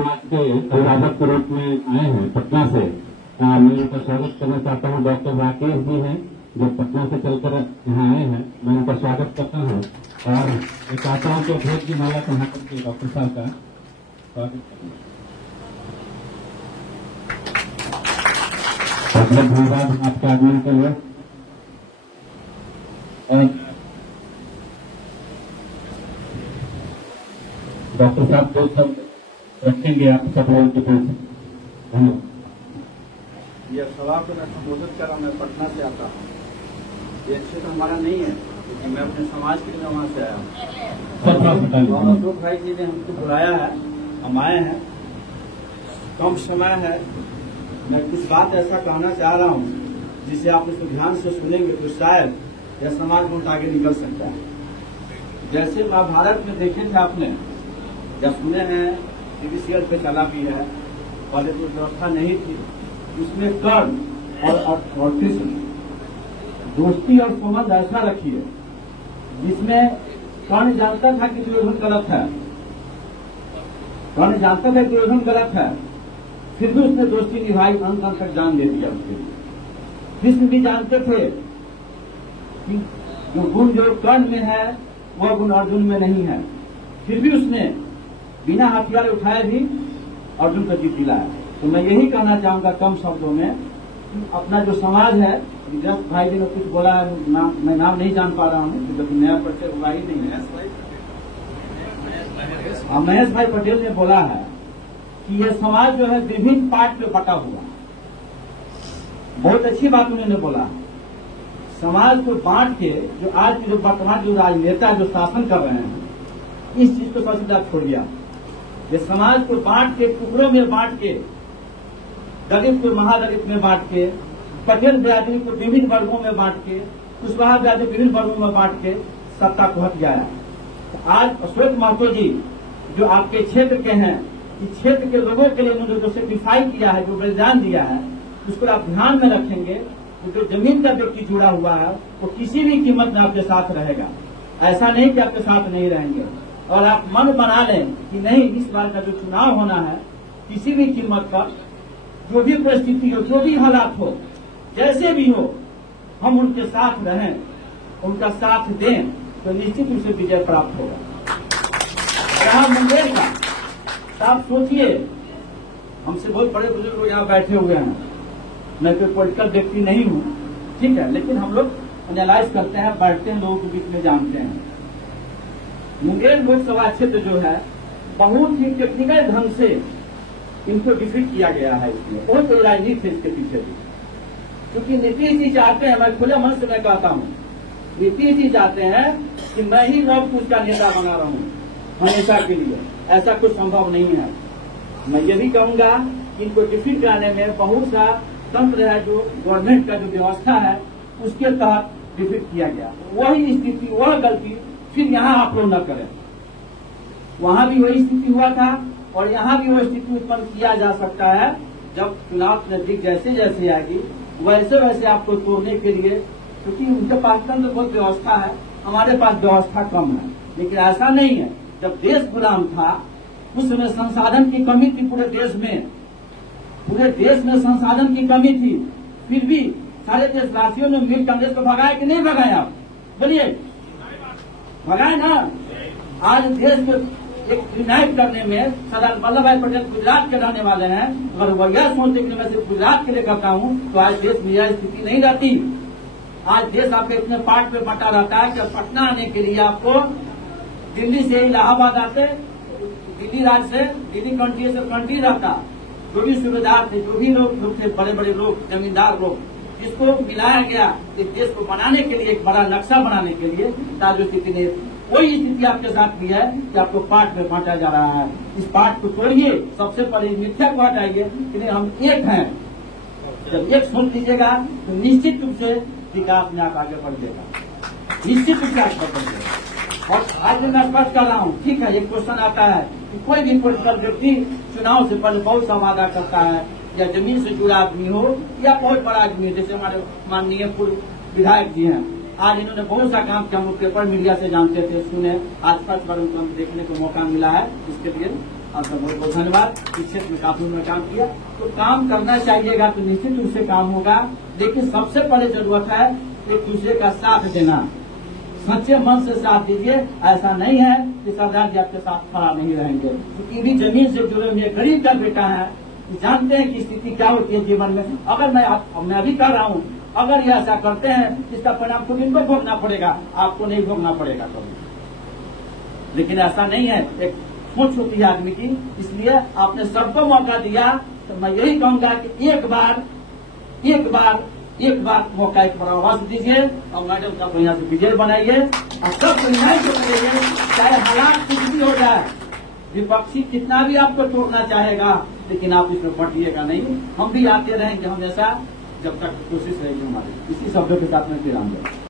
समाज के अभिभावक के रूप में आए हैं पटना से। मैं उनका स्वागत करना चाहता हूँ। डॉक्टर राकेश जी हैं जो पटना से चलकर यहाँ आए हैं, मैं उनका स्वागत करता हूँ और मैं चाहता हूँ कि भेद की माला पहना करके डॉक्टर साहब का स्वागत करें। बहुत धन्यवाद आपके आगमन के लिए। और डॉक्टर साहब जो सब रखेंगे आप सब लोगों के बीच। धन्यवाद। यह सभा को मैं संबोधित कर रहा हूँ। मैं पटना से आता हूँ। ये क्षेत्र हमारा नहीं है क्योंकि मैं अपने समाज के लिए वहाँ से आया हूँ। और अशोक भाई जी ने हमको बुलाया है, हम आए हैं। कम समय है, मैं कुछ बात ऐसा कहना चाह रहा हूँ जिसे आप इसको ध्यान से सुनेंगे तो शायद यह समाज बहुत आगे निकल सकता है। जैसे महाभारत में देखे थे आपने, जब सुने हैं टीवी सीरियल पे चला भी है, पहले तो व्यवस्था नहीं थी। उसमें कर्ण और कृष्ण दोस्ती और संबंध ऐसा रखी है जिसमें कर्ण जानता था कि दुर्योधन गलत है, कर्ण जानता था कि दुर्योधन गलत है, फिर भी उसने दोस्ती निभाई, अंत तक जान दे दिया उसके लिए। कृष्ण भी जानते थे कि जो गुण जो कर्ण में है वह गुण अर्जुन में नहीं है, फिर भी उसने बिना हथियार उठाए भी अर्जुन को जीत दिलाया। तो मैं यही कहना चाहूंगा कम शब्दों में, अपना जो समाज है, जब भाई जी ने कुछ बोला है, मैं नाम नहीं जान पा रहा हूँ क्योंकि नया परिचय हुआ ही नहीं है। महेश भाई पटेल ने बोला है कि यह समाज जो है विभिन्न पार्ट पे बटा हुआ। बहुत अच्छी बात उन्होंने बोला। समाज को बांट के जो आज के जो वर्तमान जो राजनेता जो शासन कर रहे हैं, इस चीज को सबसे ज्यादा छोड़ दिया। ये समाज को बांट के, टुकड़ों में बांट के, दलित को महादलित में बांट के, पटेल बिरादरी को विभिन्न वर्गों में बांट के, कुशवाहा बिरादरी विभिन्न वर्गों में बांट के सत्ता को हट गया है। तो आज अशोक महतो जी जो आपके क्षेत्र के हैं, इस क्षेत्र के लोगों के लिए उन्होंने जो सेक्रीफाई किया है, जो बलिदान दिया है, उसको आप ध्यान में रखेंगे। तो जो जमीन का व्यक्ति जुड़ा हुआ है वो किसी भी कीमत में आपके साथ रहेगा। ऐसा नहीं कि आपके साथ नहीं रहेंगे। और आप मन बना लें कि नहीं, इस बार का जो चुनाव होना है, किसी भी कीमत पर, जो भी परिस्थिति हो, जो भी हालात हो, जैसे भी हो, हम उनके साथ रहें, उनका साथ दें, तो निश्चित रूप से विजय प्राप्त होगा। रहा मुंगेर का, तो आप सोचिए, हमसे बहुत बड़े बुजुर्ग लोग यहाँ बैठे हुए हैं। मैं कोई पॉलिटिकल व्यक्ति नहीं हूँ, ठीक है, लेकिन हम लोग एनालाइज करते हैं, बैठते हैं, लोगों के बीच में जानते हैं। मुंगेर लोकसभा क्षेत्र जो है बहुत ही टेक्निकल ढंग से इनको डिफीट किया गया है। इसमें बहुत बड़ी राजनीति है इसके पीछे भी, क्योंकि नीतीश जी चाहते हैं, मैं खुले मन से मैं कहता हूँ, नीतीश जी चाहते हैं कि मैं ही लव कुछ का नेता बना रहा हूँ हमेशा के लिए। ऐसा कुछ संभव नहीं है। मैं ये भी कहूंगा कि इनको डिफीट कराने में बहुत सा तंत्र है, जो गवर्नमेंट का जो व्यवस्था है उसके तहत डिफीट किया गया। वही स्थिति, वह गलती फिर यहाँ आप लोग न करें। वहां भी वही स्थिति हुआ था और यहाँ भी वही स्थिति उत्पन्न किया जा सकता है। जब चुनाव नजदीक जैसे जैसे आएगी, वैसे वैसे आपको तोड़ने के लिए, क्योंकि उनके पास तंत्र बहुत व्यवस्था है, हमारे पास व्यवस्था कम है। लेकिन ऐसा नहीं है। जब देश गुलाम था उस समय संसाधन की कमी थी पूरे देश में संसाधन की कमी थी, फिर भी सारे देशवासियों ने मिल कांग्रेस को भगाया कि नहीं भगाया? आप बोलिए, भगाए ना। आज देश को एक यूनाइट करने में सरदार वल्लभ भाई पटेल गुजरात के रहने वाले हैं, अगर वह यह सोचते कि मैं सिर्फ गुजरात के लिए करता हूँ तो आज देश में यह स्थिति नहीं रहती। आज देश आपके इतने पार्ट पे बटा रहता है कि पटना आने के लिए आपको दिल्ली से इलाहाबाद आते, दिल्ली राज्य से, दिल्ली कंट्री से कंट्री रहता, जो भी सूबेदार थे, जो भी लोग थे, बड़े बड़े लोग, जमींदार लोग, जिसको मिलाया गया इस देश को बनाने के लिए, एक बड़ा नक्शा बनाने के लिए, जो स्थिति नहीं, वही स्थिति आपके साथ भी है कि आपको पार्ट में बांटा जा रहा है। इस पार्ट को तोड़िए, सबसे पहले मिथ्या को हटाइए कि नहीं हम एक हैं। जब एक सुन लीजिएगा तो निश्चित रूप से विकास में आप आगे बढ़ जाएगा, निश्चित रूप से आगे बढ़ जाएगा। और आज मैं स्पष्ट कर रहा हूँ, ठीक है, एक क्वेश्चन आता है कि कोई भी पॉलिटिकल व्यक्ति चुनाव से पहले बहुत सा वादा करता है, या जमीन से जुड़ा आदमी हो या बहुत बड़ा आदमी है, जैसे हमारे माननीय पूर्व विधायक जी हैं। आज इन्होंने बहुत सा काम किया, हम पेपर मीडिया से जानते थे, सुने, आज फर्स्ट बार उनको देखने को मौका मिला है, इसके लिए आपका बहुत बहुत धन्यवाद। इस क्षेत्र में काफी उन्होंने काम किया, तो काम करना चाहिएगा तो निश्चित रूप से काम होगा। लेकिन सबसे पहले जरूरत है एक दूसरे का साथ देना, सच्चे मन से साथ दीजिए। ऐसा नहीं है कि सरदार जी आपके साथ खड़ा नहीं रहेंगे, क्योंकि भी जमीन से जुड़े हुए गरीब का बेटा है, जानते हैं कि स्थिति क्या होती है जीवन में। अगर मैं अभी कर रहा हूँ, अगर ये ऐसा करते हैं इसका परिणाम खुद इनको भोगना पड़ेगा, आपको नहीं भोगना पड़ेगा कभी। लेकिन ऐसा नहीं है, एक सोच होती है आदमी की, इसलिए आपने सबको मौका दिया। तो मैं यही कहूंगा कि एक बार मौका एक बार आवाज दीजिए और मैडम का यहाँ से विजय बनाइए और सब न्याय को करिए, चाहे हालात कुछ भी हो जाए। विपक्षी कितना भी आपको तोड़ना चाहेगा, लेकिन आप इसमें बटिएगा नहीं। हम भी आते रहेंगे हमेशा, जब तक कोशिश रहेगी हमारी। इसी शब्दों के साथ में विराम दें।